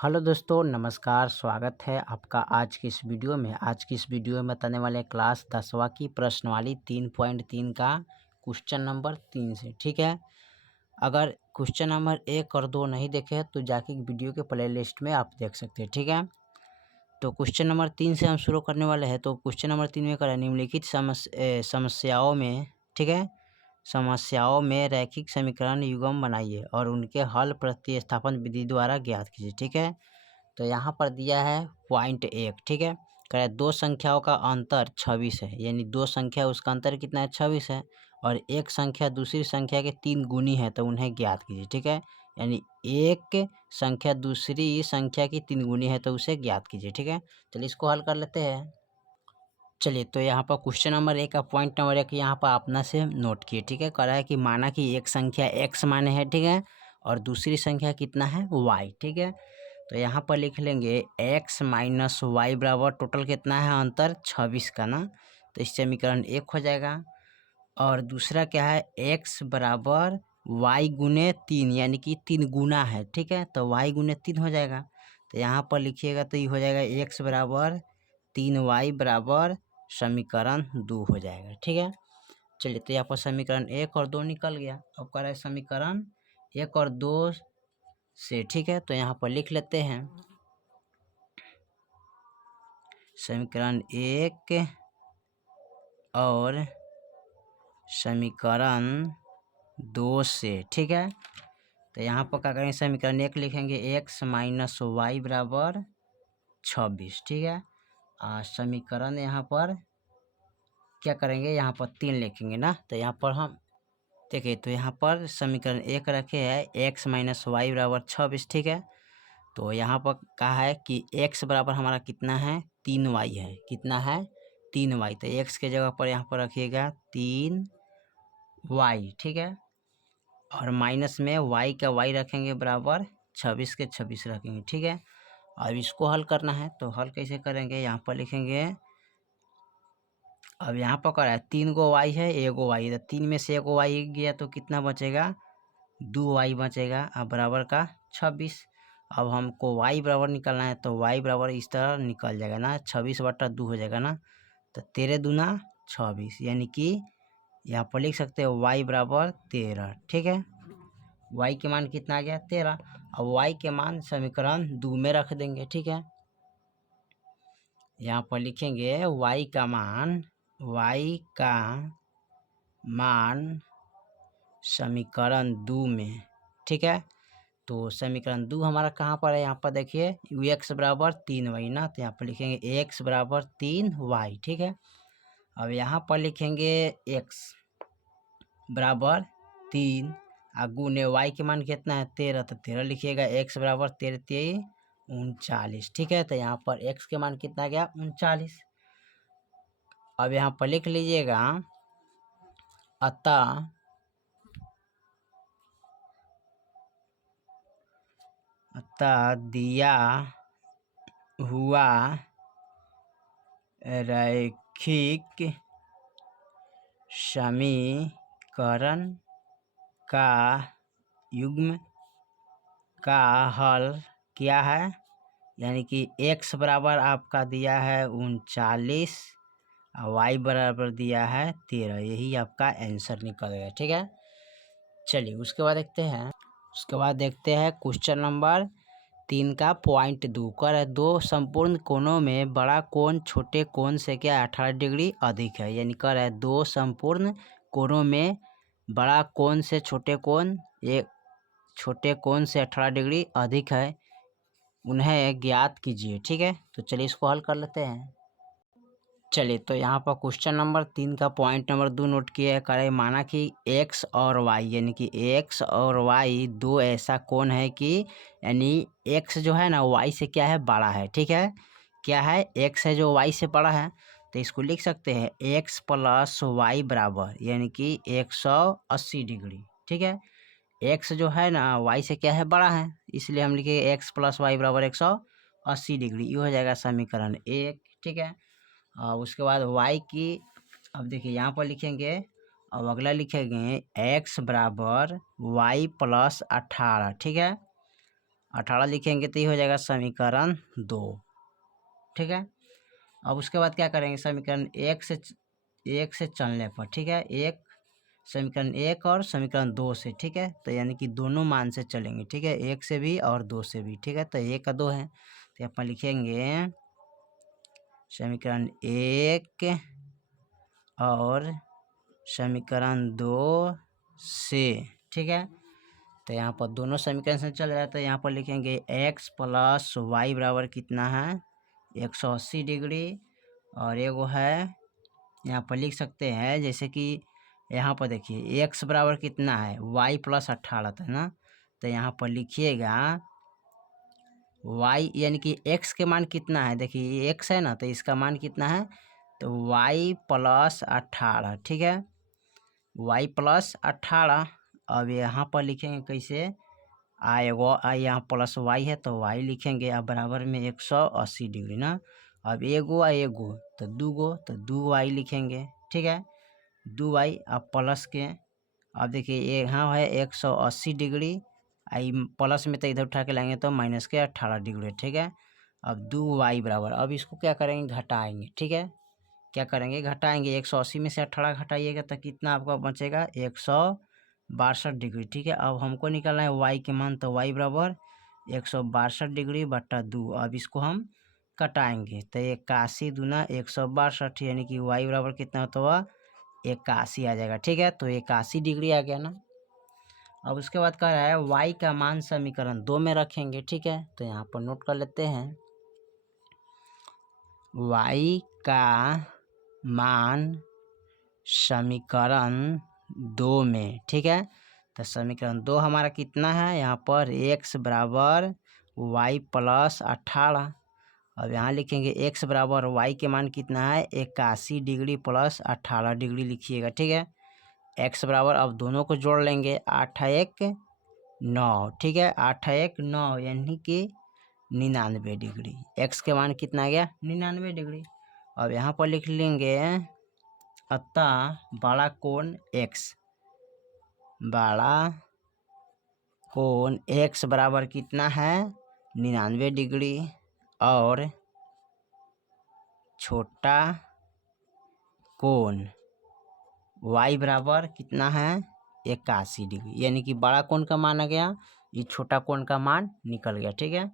Hello दोस्तों, नमस्कार। स्वागत है आपका आज की इस वीडियो में। आज की इस वीडियो में बताने वाले क्लास 10वीं की प्रश्नवाली 3.3 का क्वेश्चन नंबर 3 से। ठीक है, अगर क्वेश्चन नंबर 1 और 2 नहीं देखे तो जाके वीडियो के प्ले लिस्ट में आप देख सकते हैं। ठीक है, तो क्वेश्चन नंबर 3 से हम शुरू करने वाले हैं। तो क्वेश्चन नंबर 3 में करें निम्नलिखित समस्याओं में, ठीक है, समस्याओं में रैखिक समीकरण युग्म बनाइए और उनके हल प्रतिस्थापन विधि द्वारा ज्ञात कीजिए। ठीक है, तो यहाँ पर दिया है पॉइंट 1। ठीक है, कह रहा है दो संख्याओं का अंतर 26 है, यानी दो संख्या उसका अंतर कितना है 26 है, और एक संख्या दूसरी संख्या के 3 गुनी है, तो उन्हें ज्ञात कीजिए। ठीक है, यानी एक संख्या दूसरी संख्या की 3 गुनी है तो उसे ज्ञात कीजिए। ठीक है, चलिए इसको हल कर लेते हैं। चलिए, तो यहाँ पर क्वेश्चन नंबर 1 का पॉइंट नंबर 1 यहाँ पर अपना से नोट किए। ठीक है, कह रहा है कि माना कि एक संख्या x माने है, ठीक है, और दूसरी संख्या कितना है y। ठीक है, तो यहाँ पर लिख लेंगे x माइनस वाई बराबर टोटल कितना है अंतर 26 का ना, तो इस समीकरण 1 हो जाएगा। और दूसरा क्या है x बराबर y गुने 3, यानी कि 3 गुना है। ठीक है, तो y गुने 3 हो जाएगा। तो यहाँ पर लिखिएगा तो ये हो जाएगा x बराबर 3y बराबर समीकरण 2 हो जाएगा। ठीक है, चलिए, तो यहाँ पर समीकरण 1 और 2 निकल गया। अब कर रहा है समीकरण 1 और 2 से। ठीक है, तो यहाँ पर लिख लेते हैं समीकरण 1 और समीकरण 2 से। ठीक है, तो यहाँ पर क्या करेंगे, समीकरण 1 लिखेंगे x माइनस वाई बराबर 26। ठीक है, समीकरण यहाँ पर क्या करेंगे, यहाँ पर 3 लिखेंगे ना, तो यहाँ पर हम देखिए, तो यहाँ पर समीकरण 1 रखे है x माइनस वाई बराबर 26। ठीक है, तो यहाँ पर कहा है कि x बराबर हमारा कितना है 3y है, कितना है 3y, तो x के जगह पर यहाँ पर रखिएगा 3y। ठीक है, और माइनस में y का y रखेंगे बराबर 26 के 26 रखेंगे। ठीक है, अब इसको हल करना है, तो हल कैसे करेंगे, यहाँ पर लिखेंगे। अब यहाँ पर क्या है 3 गो y है, एगो y, तो 3 में से एगो y गया तो कितना बचेगा 2y बचेगा, अब बराबर का 26। अब हमको y बराबर निकालना है, तो y बराबर इस तरह निकल जाएगा ना, 26/2 हो जाएगा ना, तो 13 दूना 26, यानी कि यहाँ पर लिख सकते हैं y बराबर 13। ठीक है, y के मान कितना आ गया 13। अब y के मान समीकरण 2 में रख देंगे। ठीक है, यहाँ पर लिखेंगे y का मान समीकरण 2 में। ठीक है, तो समीकरण 2 हमारा कहाँ पर है, यहाँ पर देखिए x बराबर 3y ना, तो यहाँ पर लिखेंगे x बराबर 3y। ठीक है, अब यहाँ पर लिखेंगे x बराबर 3 गुने y के मान कितना है 13, तो 13 लिखिएगा, x बराबर 13 39। ठीक है, तो यहाँ पर x के मान कितना गया 39। अब यहाँ पर लिख लीजिएगा अतः दिया हुआ रैखिक समीकरण का युग्म का हल क्या है, यानी कि x बराबर आपका दिया है 39 और y बराबर दिया है 13, यही आपका आंसर निकल गया। ठीक है, चलिए उसके बाद देखते हैं क्वेश्चन नंबर 3 का पॉइंट 2 कर दो संपूर्ण कोणों में बड़ा कोण छोटे कोण से क्या 18 डिग्री अधिक है, यानी कर है दो संपूर्ण कोणों में बड़ा कोण से छोटे कोण 18 डिग्री अधिक है, उन्हें ज्ञात कीजिए। ठीक है, तो चलिए इसको हल कर लेते हैं। चलिए, तो यहाँ पर क्वेश्चन नंबर 3 का पॉइंट नंबर 2 नोट किया है। करें माना कि x और y, यानी कि x और y दो ऐसा कोण है कि यानी x जो है ना y से क्या है बड़ा है। ठीक है, क्या है x है जो y से बड़ा है, तो इसको लिख सकते हैं x प्लस वाई बराबर यानी कि 180 डिग्री। ठीक है, x जो है ना y से क्या है बड़ा है, इसलिए हम लिखेंगे x प्लस वाई बराबर 180 डिग्री, ये हो जाएगा समीकरण 1। ठीक है, उसके बाद y की, अब देखिए यहाँ पर लिखेंगे, अब अगला लिखेंगे x बराबर y प्लस 18। ठीक है, 18 लिखेंगे तो ये हो जाएगा समीकरण 2। ठीक है, अब उसके बाद क्या करेंगे, समीकरण एक से चलने पर, ठीक है, एक समीकरण 1 और समीकरण 2 से, ठीक है, तो यानी कि दोनों मान से चलेंगे, ठीक है, 1 से भी और 2 से भी, ठीक है, तो 1 का 2 है तो अपन लिखेंगे समीकरण 1 और समीकरण 2 से, ठीक है, तो यहाँ पर दोनों समीकरण से चल रहा है तो यहाँ पर लिखेंगे x प्लस वाई बराबर कितना है 180 डिग्री, और एगो है यहाँ पर लिख सकते हैं जैसे कि यहाँ पर देखिए x बराबर कितना है y प्लस 18 था ना, तो यहाँ पर लिखिएगा y यानी कि x के मान कितना है, देखिए x है ना तो इसका मान कितना है तो y प्लस 18, ठीक है, y प्लस 18। अब यहाँ पर लिखेंगे कैसे, आएगा यहाँ प्लस y है तो y लिखेंगे, अब बराबर में 180 डिग्री ना, अब एगो एगो तो दूगो तो 2y लिखेंगे, ठीक है, 2y अब प्लस के, अब देखिए यहाँ है 180 डिग्री, आई प्लस में तो इधर उठा के लाएंगे तो माइनस के 18 डिग्री, ठीक है, अब 2y बराबर, अब इसको क्या करेंगे घटाएंगे, ठीक है, क्या करेंगे घटाएंगे, 180 में से 18 घटाइएगा तो कितना आपका बचेगा 162 डिग्री, ठीक है, अब हमको निकालना है y के मान, तो y बराबर 162 डिग्री बट्टा 2, अब इसको हम कटाएंगे तो 81 दूना 162, यानी कि y बराबर कितना होता हुआ 81 आ जाएगा, ठीक है, तो 81 डिग्री आ गया ना। अब उसके बाद कह रहा है y का मान समीकरण 2 में रखेंगे, ठीक है, तो यहाँ पर नोट कर लेते हैं y का मान समीकरण 2 में, ठीक है, तो समीकरण 2 हमारा कितना है यहाँ पर x बराबर y प्लस 18, अब यहाँ लिखेंगे x बराबर y के मान कितना है 81 डिग्री प्लस 18 डिग्री लिखिएगा, ठीक है, x बराबर अब दोनों को जोड़ लेंगे 8 1 9, ठीक है, 8 1 9 यानी कि 99 डिग्री, x के मान कितना आ गया 99 डिग्री। अब यहाँ पर लिख लेंगे अतः बड़ा कोण x, बड़ा कोण x बराबर कितना है 99 डिग्री, और छोटा कोण y बराबर कितना है 81 डिग्री, यानी कि बड़ा कोण का मान आ गया, ये छोटा कोण का मान निकल गया, ठीक है।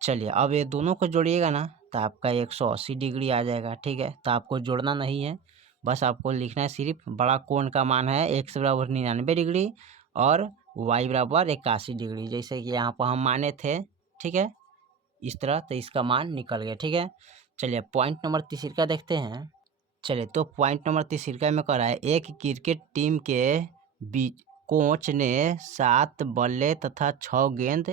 चलिए अब ये दोनों को जोड़िएगा ना तो आपका 180 डिग्री आ जाएगा, ठीक है, तो आपको जोड़ना नहीं है, बस आपको लिखना है सिर्फ बड़ा कोण का मान है x बराबर 99 डिग्री और y बराबर 81 डिग्री, जैसे कि यहाँ पर हम माने थे, ठीक है, इस तरह, तो इसका मान निकल गया, ठीक है। चलिए पॉइंट नंबर तीसरा देखते हैं। चलिए तो पॉइंट नंबर तीसरा में कह रहा है एक क्रिकेट टीम के बीच कोच ने 7 बल्ले तथा 6 गेंद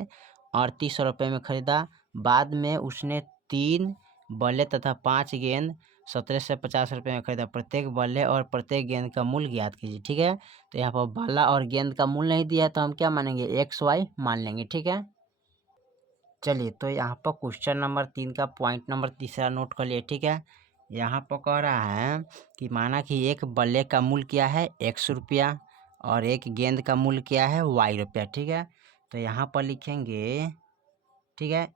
3800 रुपये में खरीदा, बाद में उसने 3 बल्ले तथा 5 गेंद 1750 रुपये में खरीदा, प्रत्येक बल्ले और प्रत्येक गेंद का मूल्य ज्ञात कीजिए, ठीक है। तो यहाँ पर बल्ला और गेंद का मूल्य नहीं दिया है तो हम क्या मानेंगे XY मान लेंगे, ठीक है। चलिए तो यहाँ पर क्वेश्चन नंबर 3 का पॉइंट नंबर तीसरा नोट कर लिए, ठीक है। यहाँ पर कह रहा है कि माना कि एक बल्ले का मूल्य क्या है X रुपया और एक गेंद का मूल्य क्या है Y रुपया, ठीक है, तो यहाँ पर लिखेंगे, ठीक है,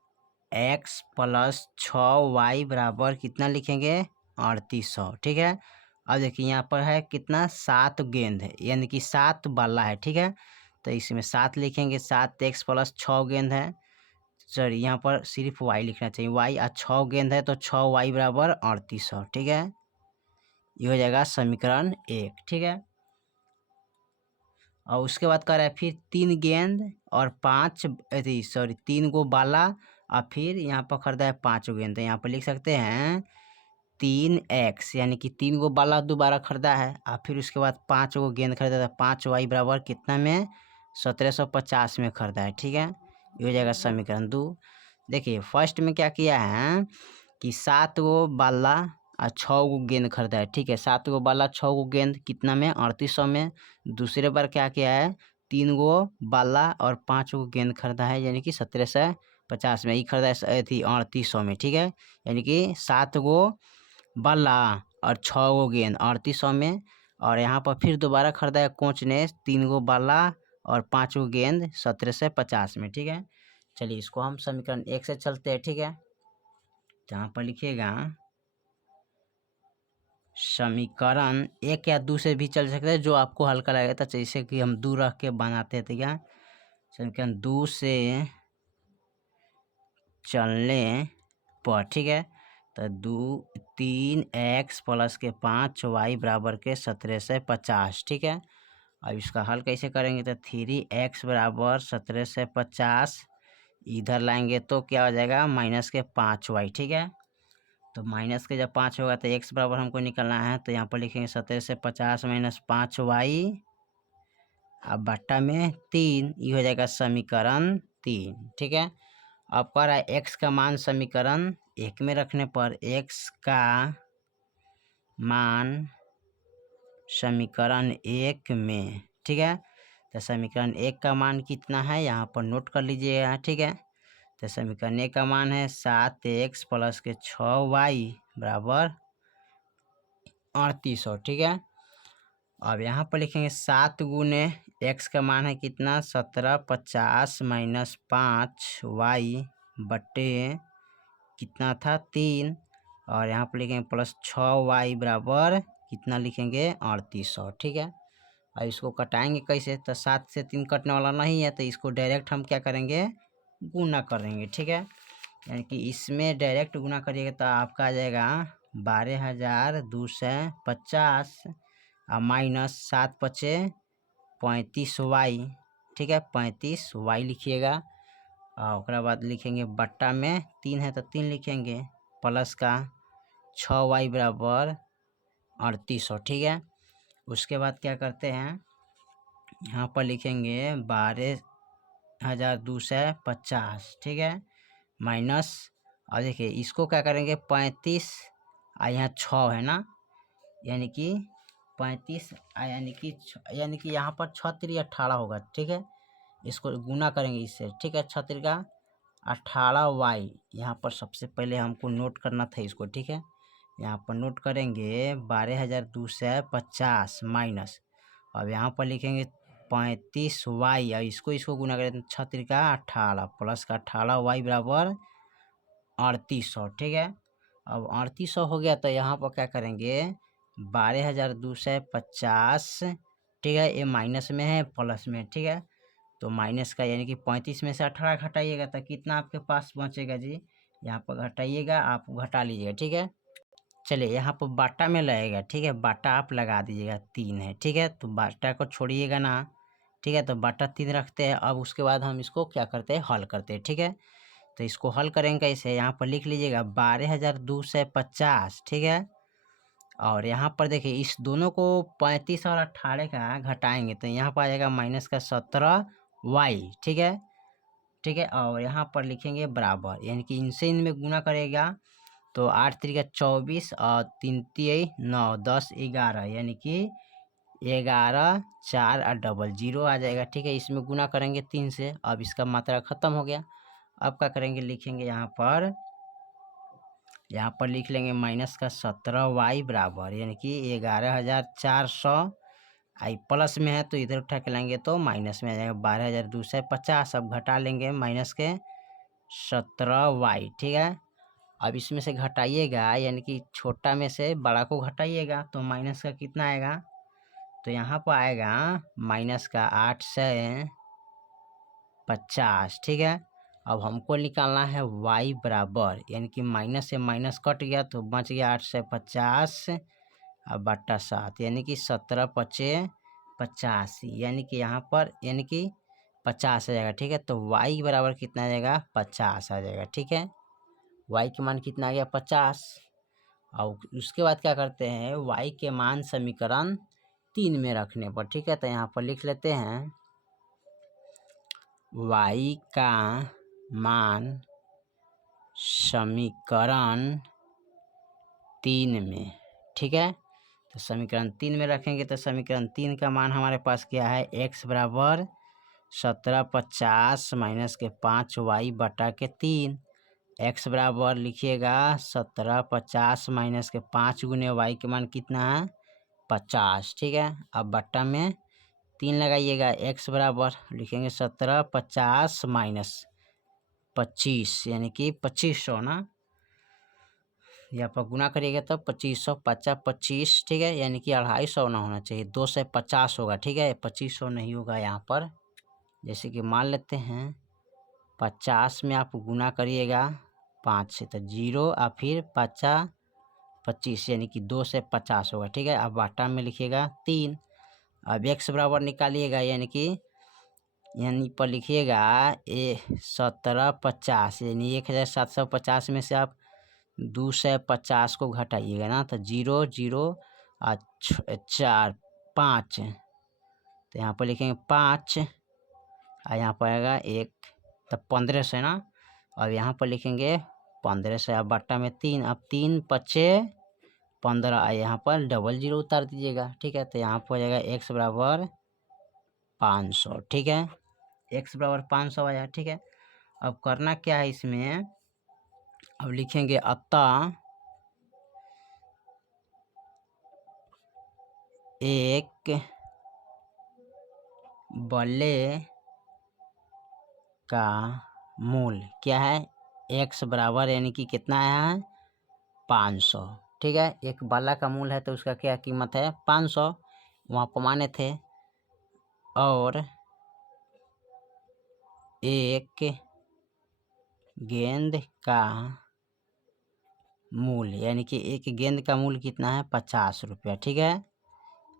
x प्लस 6y बराबर कितना लिखेंगे 3800, ठीक है। अब देखिए यहाँ पर है कितना 7 गेंद है, यानी कि 7 बल्ला है, ठीक है, तो इसमें 7 लिखेंगे, 7x प्लस 6 गेंद है, सॉरी यहाँ पर सिर्फ y लिखना चाहिए, y और 6 गेंद है तो 6y बराबर 3800, ठीक है, ये हो जाएगा समीकरण 1, ठीक है। और उसके बाद कह रहा है फिर 3 गेंद और 5 सॉरी 3 गो बाला और फिर यहाँ पर खरीदा है 5 गेंद, तो यहाँ पर लिख सकते हैं 3x यानी कि 3 गो बाला दोबारा खरीदा है और फिर उसके बाद 5 गो गेंद खरीदा था, 5y बराबर कितना में 1750 में खरीदा है, ठीक है, ये हो जाएगा समीकरण 2। देखिए फर्स्ट में क्या किया है कि 7 गो बाला और 6 गो गेंद खरीदा है, ठीक है, 7 गो बाला 6 गो गेंद कितना में 3800 में। दूसरे बार क्या किया है 3 गो बाला और 5 गो गेंद खरीदा है, यानी कि 1750 में, ये खरीदा है थी 3800 में, ठीक है, यानी कि 7 गो बाला और 6 गो गेंद 3800 में। और यहाँ पर फिर दोबारा खरीदा है कोच ने 3 गो बाला और 5 गो गेंद 1750 में, ठीक है, चलिए इसको हम समीकरण 1 से चलते हैं, ठीक है। तो यहाँ पर लिखिएगा समीकरण 1 या 2 से भी चल सकते हैं, जो आपको हल्का लगेगा। तो जैसे कि हम 2 रख के बनाते थे, क्या समीकरण 2 से चलने पर, ठीक है। तो 3x प्लस के 5y बराबर के 1750, ठीक है। अब इसका हल कैसे करेंगे? तो 3x बराबर 1750 इधर लाएंगे तो क्या हो जाएगा? माइनस के 5y, ठीक है। तो माइनस के जब 5 होगा तो x बराबर हमको निकलना है, तो यहाँ पर लिखेंगे 1750 माइनस 5y, अब बट्टा में 3, ये हो जाएगा समीकरण 3, ठीक है। अब कह रहा है x का मान समीकरण 1 में रखने पर, x का मान समीकरण 1 में, ठीक है। तो समीकरण 1 का मान कितना है यहाँ पर नोट कर लीजिएगा, ठीक है। तो समीकरण 1 का मान है 7x प्लस के 6y बराबर 3800, ठीक है। अब यहाँ पर लिखेंगे 7 गुने x का मान है कितना? 1750 माइनस 5y बटे कितना था? 3, और यहाँ पर लिखेंगे प्लस 6y बराबर कितना लिखेंगे? 3800, ठीक है। अब इसको कटाएंगे कैसे? तो 7 से 3 कटने वाला नहीं है, तो इसको डायरेक्ट हम क्या करेंगे? गुना करेंगे, ठीक है। यानी कि इसमें डायरेक्ट गुना करिएगा तो आपका आ जाएगा 12250 और माइनस 7 पचे 35y, ठीक है। 35y लिखिएगा, और उसके बाद लिखेंगे बट्टा में 3 है तो 3 लिखेंगे, प्लस का 6y बराबर 3800, ठीक है। उसके बाद क्या करते हैं? यहाँ पर लिखेंगे 12250, ठीक है, माइनस, और देखिए इसको क्या करेंगे? 35 और यहाँ 6 है ना, यानी कि 35 यानी कि यहाँ पर 6 3 18 होगा, ठीक है। इसको गुना करेंगे इससे, ठीक है। 6 3 का 18y, यहाँ पर सबसे पहले हमको नोट करना था इसको, ठीक है। यहाँ पर नोट करेंगे 12250 माइनस, अब यहाँ पर लिखेंगे 35y, और इसको गुना करें 6 3 का 18 प्लस का 18y बराबर 3800, ठीक है। अब 3800 हो गया तो यहाँ पर क्या करेंगे? 12250, ठीक है, ये माइनस में है प्लस में, ठीक है। तो माइनस का यानी कि 35 में से 18 घटाइएगा तो कितना आपके पास बचेगा जी? यहाँ पर घटाइएगा, आप घटा लीजिएगा, ठीक है। चलिए यहाँ पर बाटा में लगेगा, ठीक है, बाटा आप लगा दीजिएगा, 3 है, ठीक है। तो बाटा को छोड़िएगा ना, ठीक है। तो बाटा 3 रखते हैं। अब उसके बाद हम इसको क्या करते हैं? हल करते हैं, ठीक है। तो इसको हल करेंगे कैसे? यहाँ पर लिख लीजिएगा 12250, ठीक है। और यहाँ पर देखिए इस दोनों को 35 और 18 का घटाएंगे तो यहाँ पर आ जाएगा माइनस का 17y, ठीक है, ठीक है। और यहाँ पर लिखेंगे बराबर, यानी कि इनसे इनमें गुना करेगा तो 8 3 का 24 और 3 3 9 10 11, यानी कि 11 4 और डबल 0 आ जाएगा, ठीक है। इसमें गुना करेंगे 3 से, अब इसका मात्रा खत्म हो गया। अब क्या करेंगे? लिखेंगे यहाँ पर लिख लेंगे माइनस का 17y बराबर, यानी कि 11400, आई प्लस में है तो इधर उठा के लाएंगे तो माइनस में आ जाएगा 12250। अब घटा लेंगे माइनस के 17y, ठीक है। अब इसमें से घटाइएगा, यानी कि छोटा में से बड़ा को घटाइएगा तो माइनस का कितना आएगा? तो यहाँ पर आएगा माइनस का 850, ठीक है। अब हमको निकालना है y बराबर, यानी कि माइनस से माइनस कट गया तो बच गया 850 और बट्टा 7, यानी कि 17 पचे 85, यानी कि यहाँ पर यानी कि 50 आ जाएगा, ठीक है। तो y बराबर कितना आ जाएगा? 50 आ जाएगा, ठीक है। y के मान कितना आ गया? 50। और उसके बाद क्या करते हैं? y के मान समीकरण 3 में रखने पर, ठीक है। तो यहाँ पर लिख लेते हैं y का मान समीकरण 3 में, ठीक है। तो समीकरण 3 में रखेंगे तो समीकरण 3 का मान हमारे पास क्या है? x बराबर 1750 माइनस के 5y बटा के 3, x बराबर लिखिएगा 1750 माइनस के 5 गुने y के मान कितना है? 50, ठीक है। अब बट्टा में 3 लगाइएगा, x बराबर लिखेंगे 1750 माइनस 25 यानी कि 2500 ना, यहाँ पर गुना करिएगा तो 2500 50 25, ठीक है, यानी कि 250 ना होना चाहिए, 2 से 50 होगा, ठीक है, 2500 नहीं होगा यहाँ पर। जैसे कि मान लेते हैं 50 में आप गुना करिएगा 5 से तो 0 और फिर 50 25 यानी कि 2 से 50 होगा, ठीक है। अब बाटा में लिखिएगा 3। अब x बराबर निकालिएगा, यानी पर लिखिएगा 1750, यानी 1750 में से आप 250 को घटाइएगा ना, तो 0 0 और 4 5, तो यहाँ पर लिखेंगे 5 और यहाँ पर आएगा 1, तब 1500 ना। अब यहाँ पर लिखेंगे 1500, अब बट्टा में 3, अब 3 5 15 और यहाँ पर डबल 0 उतार दीजिएगा, ठीक है। तो यहाँ पर हो जाएगा x बराबर 500, ठीक है, x बराबर 500 आया, ठीक है। अब करना क्या है इसमें, अब लिखेंगे अतः एक बल्ले का मूल्य क्या है, x बराबर यानी कि कितना है 500, ठीक है। एक बाला का मूल्य है तो उसका क्या कीमत है 500, वहाँ पमाने थे। और एक गेंद का मूल्य यानी कि एक गेंद का मूल्य कितना है 50 रुपया, ठीक है,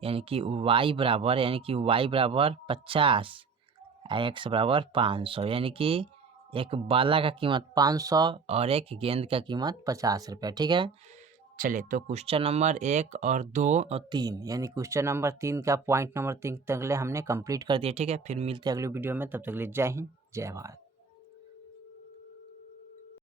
यानी कि y बराबर 50 x बराबर 500, यानी कि एक बाला का कीमत 500 और एक गेंद का कीमत 50 रुपया, ठीक है। चलिए तो क्वेश्चन नंबर 1 और 2 और 3 यानी क्वेश्चन नंबर 3 का पॉइंट नंबर 3 तक हमने कंप्लीट कर दिया, ठीक है। फिर मिलते हैं अगले वीडियो में, तब तक के लिए जय हिंद जय भारत।